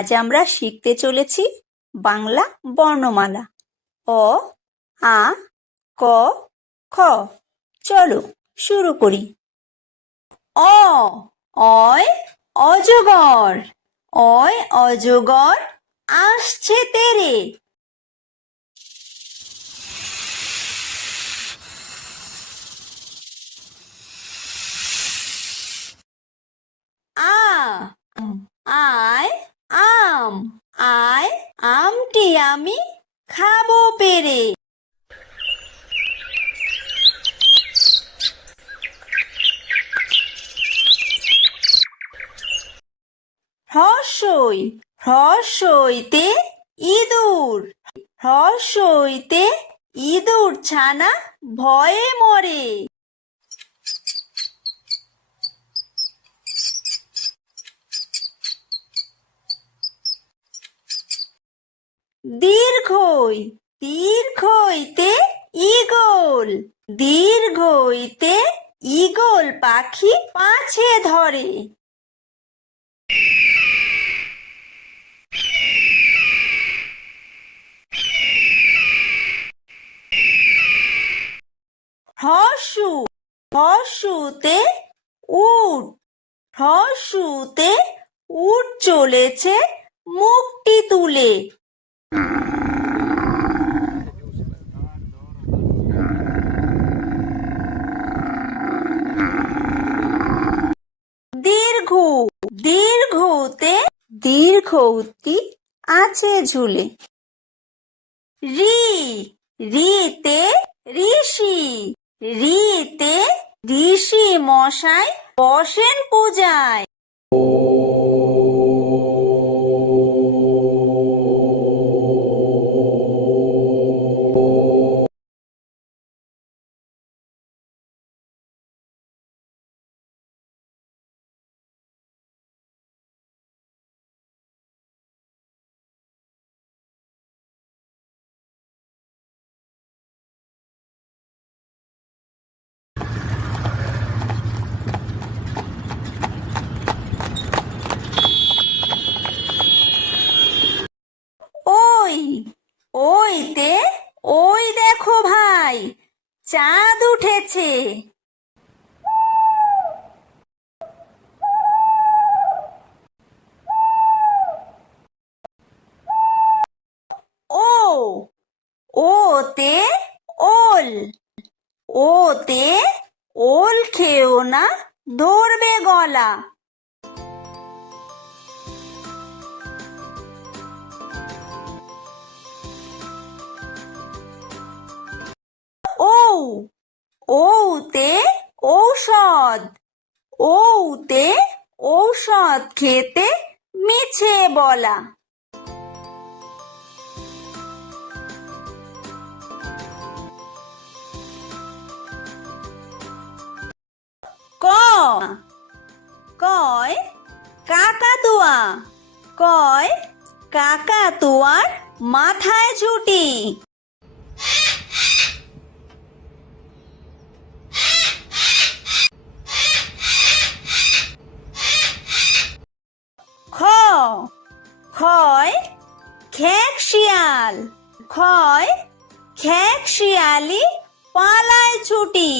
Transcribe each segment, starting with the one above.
আজ আমরা শিখতে চলেছি বাংলা বর্ণমালা অ, আ, ক, খ। চলো শুরু করি। অ, অয় অজগর, অয় অজগর আসছে তেরে। আ, আয় আম, আয় আমটি আমি খাবো পেরে। হ্রস্বই, হ্রস্বইতে ইঁদুর, হ্রস্বইতে ইঁদুর ছানা ভয়ে মরে। দীর্ঘই, দীর্ঘইতে ঈগল, দীর্ঘইতে ঈগল পাখি পাছে ধরে। হ্রস্ব, হ্রস্বতে উট, হ্রস্বতে উট চলেছে মুখটি তুলে। দীর্ঘ, দীর্ঘতে দীর্ঘউতি আছে ঝুলে। রি, রিতে ঋষি, রিতে ঋষি মশাই বসেন পূজায়। ওই, ওইতে ওই দেখো ভাই চাঁদ উঠেছে। ও, ওতে ওল, ওতে ওল খেও না ধরবে গলা। ও, ওতে ঔষধ, ওতে ঔষধ খেতে মিছে বলা। ক, কয় কাকাতুয়া, কয় কাকাতুয়ার মাথায় ঝুঁটি। খ, খয় খেক শিয়াল, খয় খেক শিয়ালি পালায় ছুটি।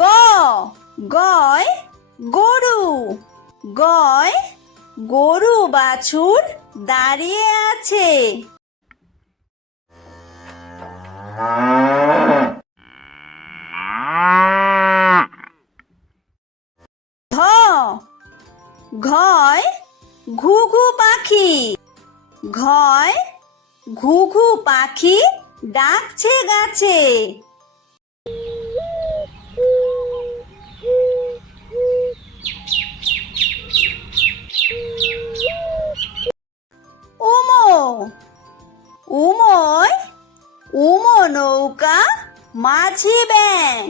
গ, গয় গরু, গয় গরু বাছুর দাঁড়িয়ে আছে। ঘ, ঘয় ঘুঘু পাখি, ঘয় ঘুঘু পাখি ডাকছে গাছে। উমো, উময় উমো নৌকা মাঝি ব্যাং।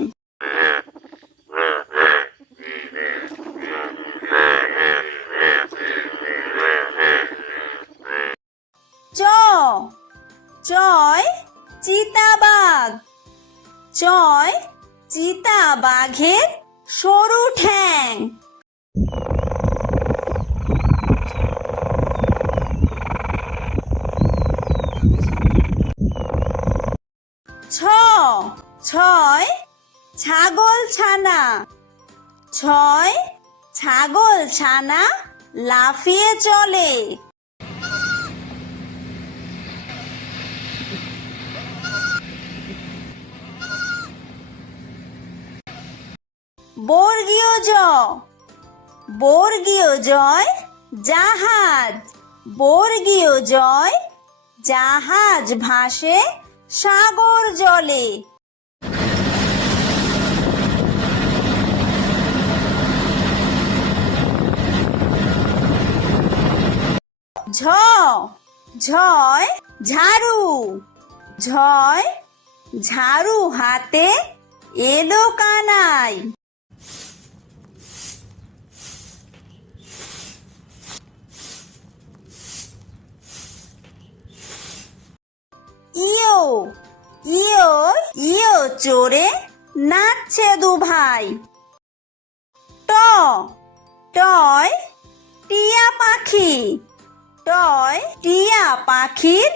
চ, চয় চিতাবাঘ, চয় চিতা বাঘের সরু ঠ্যাং। ছয় ছাগল ছানা। ছয় ছাগল ছানা লাফিয়ে চলে। বর্গীয় জ। বর্গীয় জয় জাহাজ। বর্গীয় জয় জাহাজ ভাসে সাগর জলে। ঝ। ঝয় ঝাড়ু। ঝয় ঝাড়ু হাতে এলো কানাই। ইয়ো। ইয়ো ইয়ো চড়ে নাচছে দুভাই। ট। টয় টিয়া পাখি। টয় টিয়া পাখির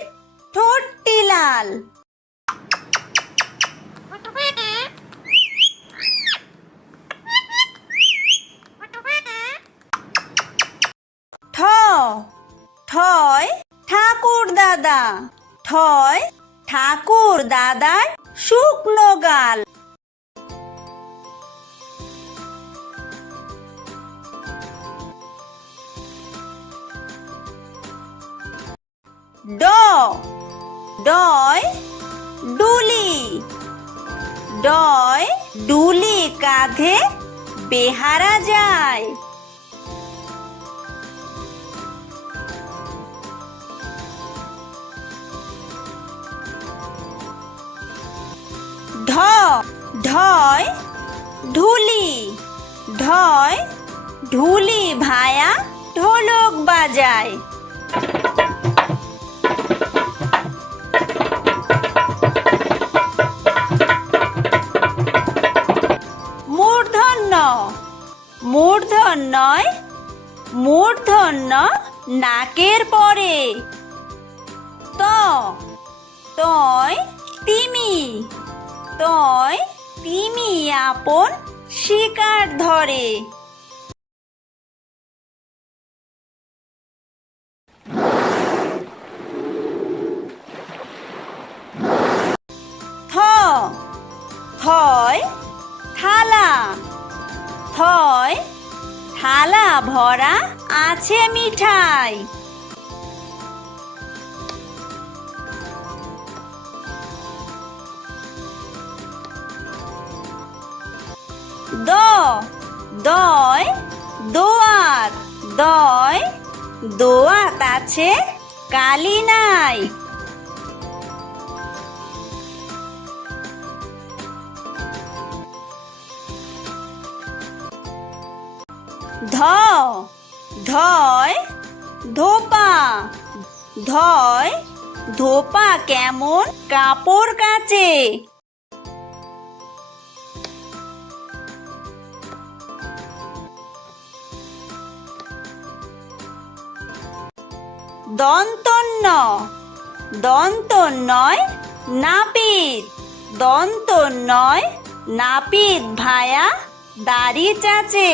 ঠোঁটটি লাল। ঠ। ঠয় ঠাকুর দাদা। ঠয় ঠাকুর দাদার শুকনো গাল। ড। ডয় ডুলি। ডয় ডুলি কাঁধে বেহারা যায়। ঢ। ঢয় ঢুলি। ঢয় ঢুলি ভায়া ঢোলক বাজায়। মূর্ধন্য। মূর্ধন্যয় মূর্ধন্য নাকের পরে। ত। তয় তিমি। তয় তিমি আপন শিকার ধরে। থ। থয় থালা। থয় থালা ভরা আছে মিঠাই। দ। দয় দোয়াত। দয় দোয়াত আছে কালি নাই। ধ। ধয় ধোপা। ধয় ধোপা কেমন কাপড় কাচে। দন্তন্য। দন্তন্যয় নাপিত। দন্তন্যয় নাপিত ভায়া দাড়ি চাচে।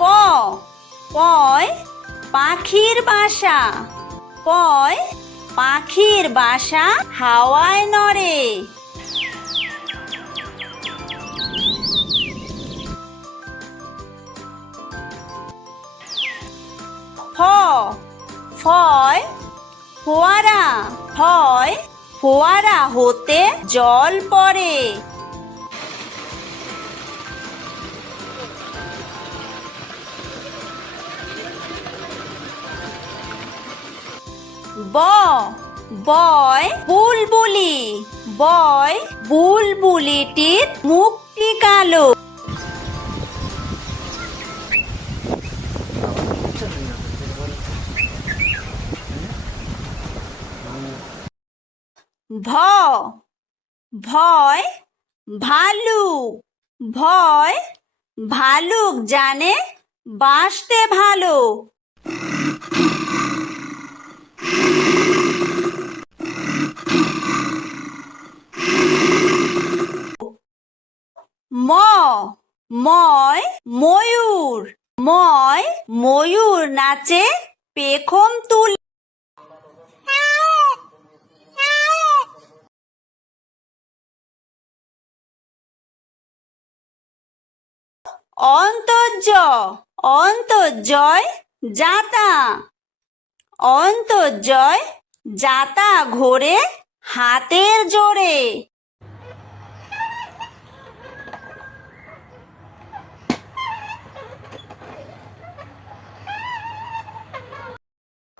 প। পয় পাখির বাসা। পয় পাখির বাসা হাওয়ায় নড়ে। ফ। ফয় ফোয়ারা। ফয় ফোয়ারা হতে জল পড়ে। ব। বয় বুলবুলি। বয় বুলবুলিটির মুখটি কালো। ভ ভয় ভালুক ভয় ভালুক জানে বাসতে ভালো। ম ময় ময়ূর ময় ময়ূর নাচে পেখম তুলে। অন্তর্য অন্তর্জয় যাতা অন্তর্জয় যাতা ঘোরে হাতের জোরে।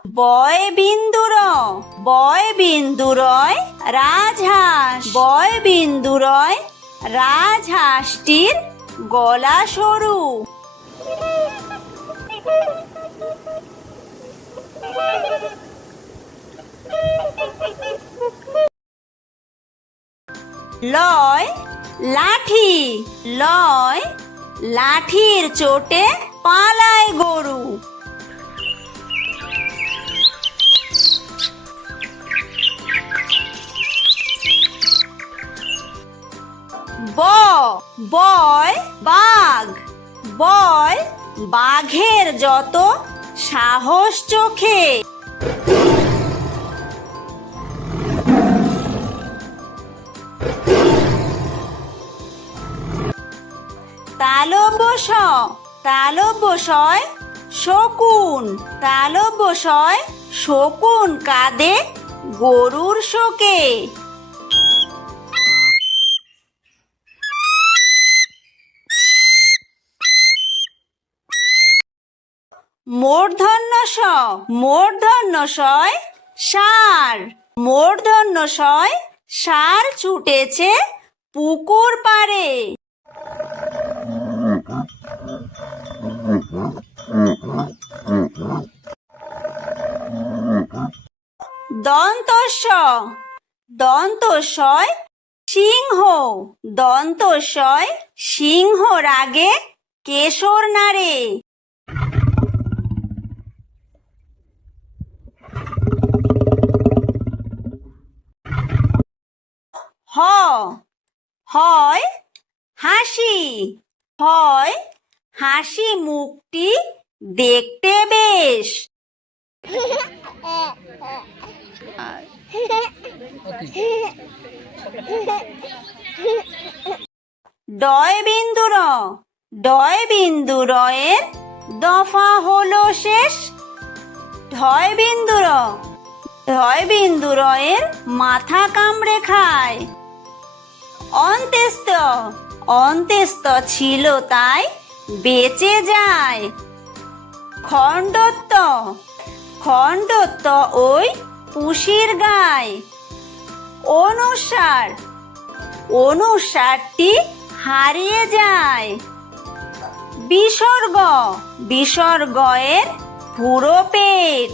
বয় বিন্দুরয় রাজহাঁস বয় বিন্দুরয় রাজহাঁসটির গলা সরু। লয় লাঠি লয় লাঠির চোটে পালায় গরু। বয় বাঘ বয় বাঘের যত সাহস চোখে। তালব্যশয় শকুন তালব্যশয় শকুন কাঁদে গরুর শোকে। মূর্ধন্যশয় ষাঁড় ছুটেছে পুকুর পাড়ে। দন্তস্বয় সিংহ রাগে কেশর নাড়ে। হয় হাসি মুখটি দেখতে বেশ। ডয় বিন্দুরয়ের দফা হলো শেষ। ঢয় বিন্দুরয়ের মাথা কামড়ে খায়। অন্ত্যেস্ত ছিল তাই বেঁচে যায়। খণ্ডত্ব ওই পুষির গায়। অনুসারটি হারিয়ে যায়। বিসর্গয়ের পুরো পেট।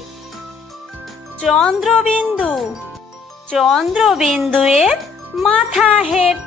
চন্দ্রবিন্দুয়ের মাথা হেঁট।